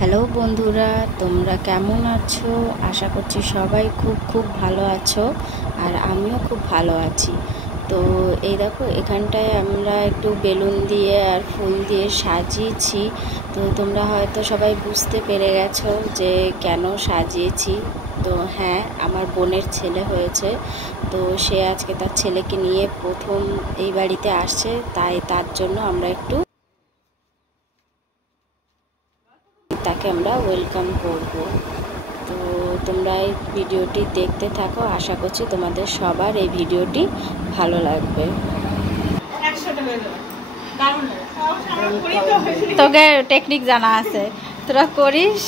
Hello বন্ধুরা, তোমরা কেমন আছো? আশা করছি সবাই খুব খুব ভালো আছো, আর আমিও খুব ভালো আছি। তো এই দেখো, এখানটায় আমরা একটু বেলুন দিয়ে আর ফুল দিয়ে সাজিয়েছি। তো তোমরা হয়তো সবাই বুঝতে পেরে গেছো যে কেন সাজিয়েছি। তো হ্যাঁ, আমার বোনের ছেলে হয়েছে, তো সে আজকে তার ছেলেকে নিয়ে প্রথম এই বাড়িতে আসছে, তাই তার জন্য আমরা একটু তাকে আমরা ওয়েলকাম করব। তো তোমরা এই ভিডিওটি দেখতে থাকো, আশা করছি তোমাদের সবার এই ভিডিওটি ভালো লাগবে। তোকে টেকনিক জানা আছে, তোরা করিস।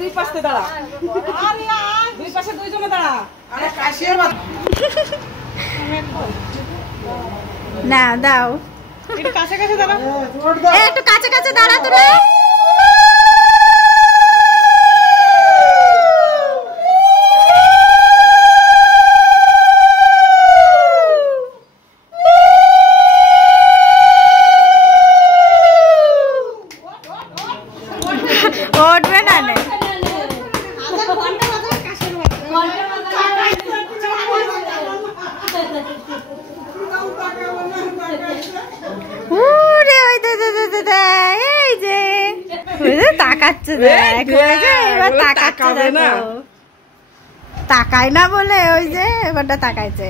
দুই পাশে দাঁড়া, দুই পাশে দুইজনে দাঁড়া। না দাও, একটু কাছে কাছে দাঁড়া, একটু কাছে কাছে দাঁড়া তোরা। উঠবে না নে, এই যে তাকাচ্ছে, দেখ এবার তাকাচ্ছে না, তাকায় না বলে ওই যে এবারটা তাকাইছে।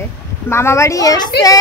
মামা বাড়ি এসছে।